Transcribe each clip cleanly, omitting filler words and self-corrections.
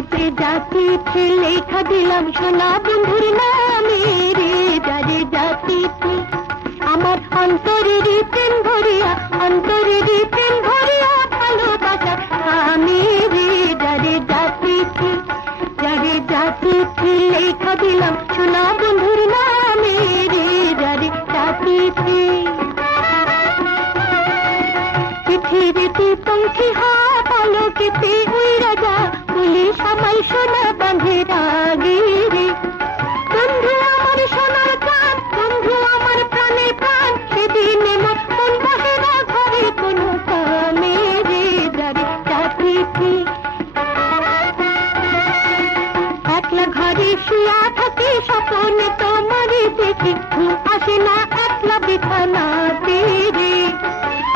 চিঠিতে যা চিঠি লেখা দিলাম সোনা বন্ধুর নামে রে, যারে যা চিঠি আমার অন্তরের প্রেম ভরিয়া, অন্তরের প্রেম ভরিয়া ভালোবাসা আমি রে, যারে যা চিঠি, যারে যা চিঠি লেখা দিলাম সোনা বন্ধুর নামে রে, যারে যা চিঠি। চিঠিতে পঙ্খী হা পালকেতে উইরা যা, পুলিশ আমায় সোনা বাঁধে রাগে রে। বন্ধু আমার সোনার প্রাণ, বন্ধু আমার প্রাণের প্রাণ, সেদিনে মন বসে না ঘরে কোনো কামে রে, যারে যা চিঠি। একলা ঘরে শুয়া থাকি স্বপনে তোমারে দেখি, ঘুম আসে না একলা বিছানাতে রে।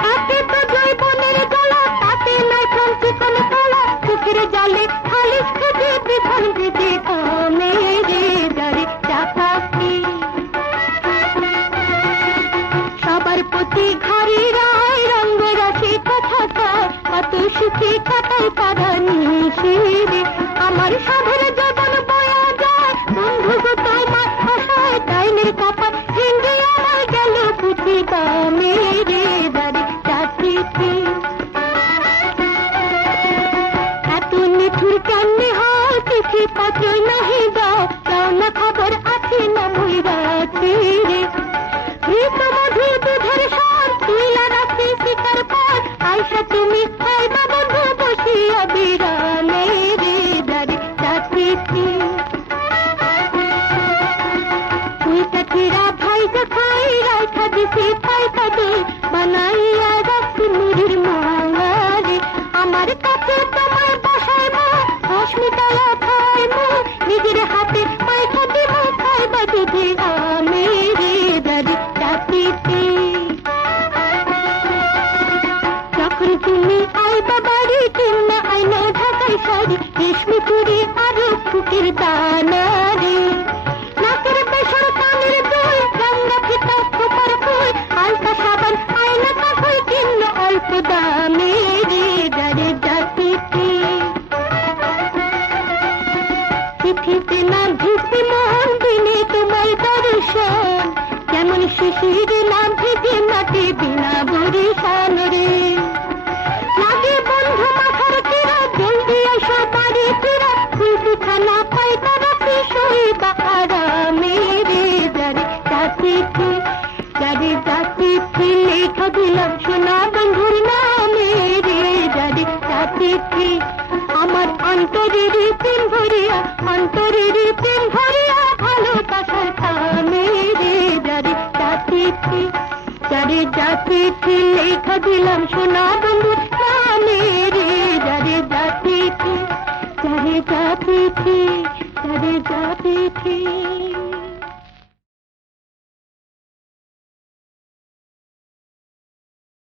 তাতে তো জৈবনের দোলা, তাতে নাই চিকন তোলা, চোখের জালে খালিশ খুঁজে বিছান দিতে থামে রে, যারে যা পাখি। সবার প্রতি ঘরে রায় রঙ্গ রাশি কথা কয়, কত সুখে কাটাই তারা নিশে রে। আমার সাধের জীবন বয়া যায়, বন্ধু গো তোমার ভাষায় ডাইনের কপাল ভেঙে আমার গেল পুঁথি দামে রে, যারে যা চিঠি। এত নিঠুর কেমনে হয় চিঠি পত্র নাহি দাও, দাও না খবর আছে না মইরাছি রে। মৃত মধু দুধের সার তুইলা রাখি শিকার পর, আইসা তুমি খাইবা বন্ধু বসিয়া বিরামে রে, যারে যা চিঠি। তুই কাঠিরা ভাই খাই রাইখা দিছি পাইতা দই, বানাইয়া রাখছি মুড়ির মালা রে। আমার কাছে তোমার বসাই মা, অস্মিতায়া খাই মা, নিজের হাতে পাইতা দিব খাইবা দুধে আমে রে, যারে যা চিঠি। যখন তুমি আইবা বাড়ি কিনা আইনা ঢাকাই শাড়ি, রেশমি চুড়ি আরো ফুকের দানা রে। নাকের বেসর কানের দুল, গঙ্গা ফিতা খোপার ফুল, আলতা সাবান আয়না কাপড় কিন্ন অল্প দামে রে, যারে যা চিঠি। চিঠিতে না ভিজে মন দিনে তোমার দর্শন, কেমন শিশির না ভিজে মাটি বিনা বরিশান রে। লাগে বন্ধু মাথার চিরা, জলদি এসো বাড়ি ফিরা, ফুল বিছানা পাইবা রাখি শোইবা আরামে রে, যারে যা চিঠি। যারে যা চিঠি লেখা দিলাম সোনা বন্ধুর নামে রে, যারে যা চিঠি। আমার অন্তরের প্রেম ভরিয়া, অন্তরের প্রেম ভরিয়া ভালোবাসার থামে রে, যারে যা চিঠি। যারে যা চিঠি লেখা দিলাম সোনা বন্ধুর নামে রে, যারে যা চিঠি, যারে যা চিঠি।